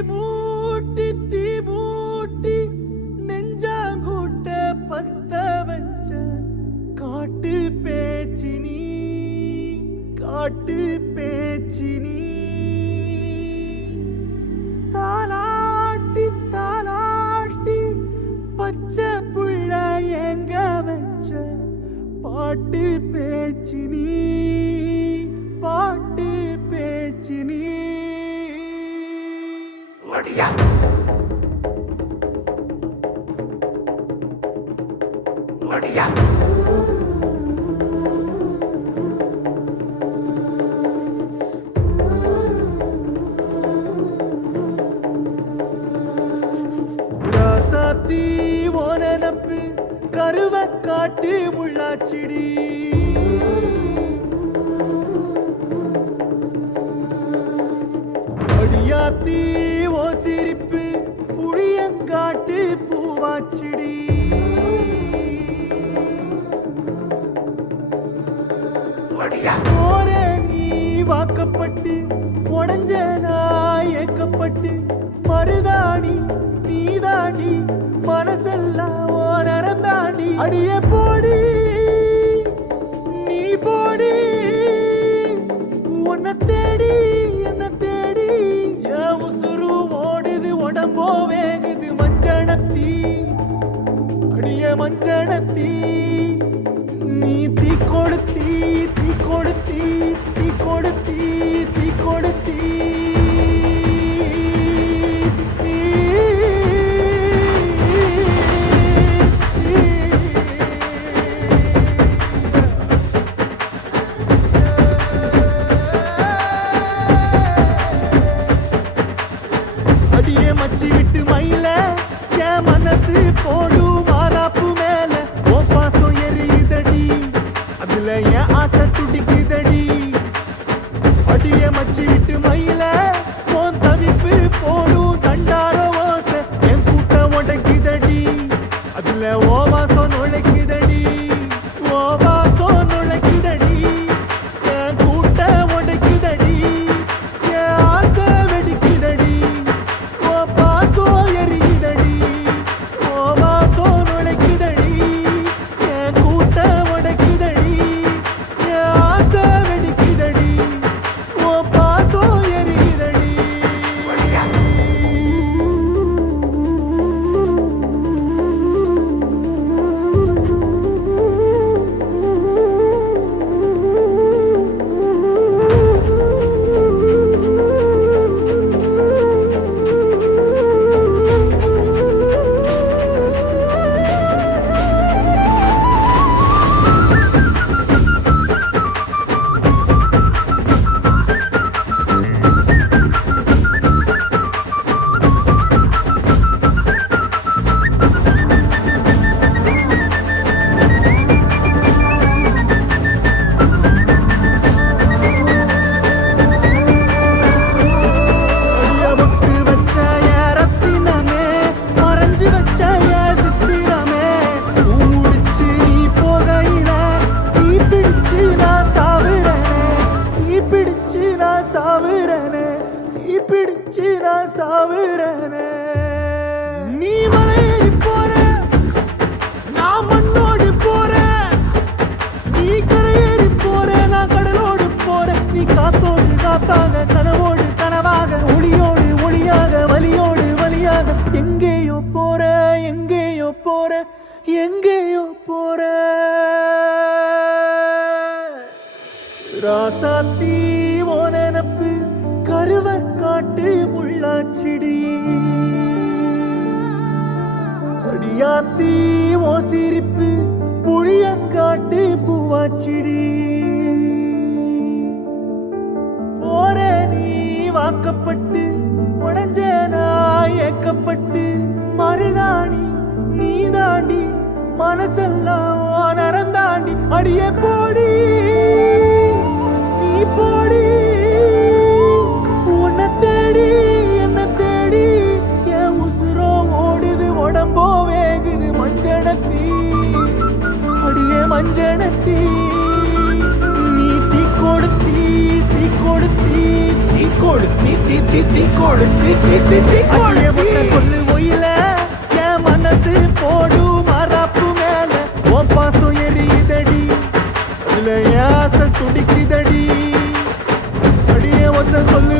தீ மூட்டி நெஞ்சாங்கூட்ட பத்த வச்ச காட்டு பேச்சினி தாலாட்டி பச்சை புள்ள எங்க வச்ச பாட்டு பேச்சினி ஒடியா ராசாத்தி ஓனப்பு கருவ காட்டு முள்ளாச்சிடி அடியாத்தி ஓ சிரிப்பு புளியங்காட்டு பூவாச்சிடி போரே நீ வாக்கப்பட்டு உடஞ்ச நாய் ஏக்கப்பட்டு மருதாணி நீதாண்டி மனசெல்லாம் ஓ நரந்தாண்டி அடியே போடி நீ போடி உன்னை தேடி என்ன தேடி என் உசுரு ஓடுது உடம்போ வேகுது மஞ்சனத்தி அடியே மஞ்சனத்தி நீ தீ கொடுத்தி அடியே மச்சி விட்டு மயில என் மனசு போடு மாறாப்பு மேல ஓ பாசம் எரியுதடி அதுல என் ஆசை துடிக்குதடி அடியே மச்சி விட்டு மயில போன் தவிப்பு போடும் தண்டார ஓசை என் கூட்டம் உடைக்குதடி அதுல ஓ வாசம் நுழைக்குதடி ஓ வாசம் நுழைக்குதடி என் கூட்டம் உடைக்குதடி என் ஆசை வெடிக்குதடி ஓ பாசம் எரிக்குதடி ஓ வாசம் நுழைக்குதடி என் கூட்டம் உடைக்குதடி என் ஆசை வெடிக்குதடி ஓ பாசம் எரிக்குதடி நீ மலையேறி போற நான் மண்ணோடு போற நீ கரையேறி போற நான் கடலோடு போற நீ காத்தோடு காத்தாக கனவோடு கனவாக ஒளியோடு ஒளியாக வலியோடு வலியாக எங்கேயோ போற ராசாத்தி ஓனப்பு கருவ காட்டு முள்ளாச்சிடி அடியாத்தி ஓ சிரிப்பு புளியங்காட்டு பூவாச்சிடி போற நீ வாக்கப்பட்டு உடஞ்ச நாய் ஏக்கப்பட்டு மருதாணி நீதாண்டி மனசெல்லாம் ஓ நரந்தாண்டி அடியே போடி நீ போடி உன்னை தேடி என்ன தேடி என் உசுரோ ஓடுது உடம்போ வேகுது மஞ்சனத்தி அடியே மஞ்சனத்தி தீ தீ தீ கொளுத்தி தீ தீ தீ கொளுத்தி சொல்லு ஒயில என் மனசு போடு மரப்பு மேல உன் பாசம் எரியுதடி அதுல ஏன் ஆசை துடிக்குதடி அடியே ஒத்த சொல்லு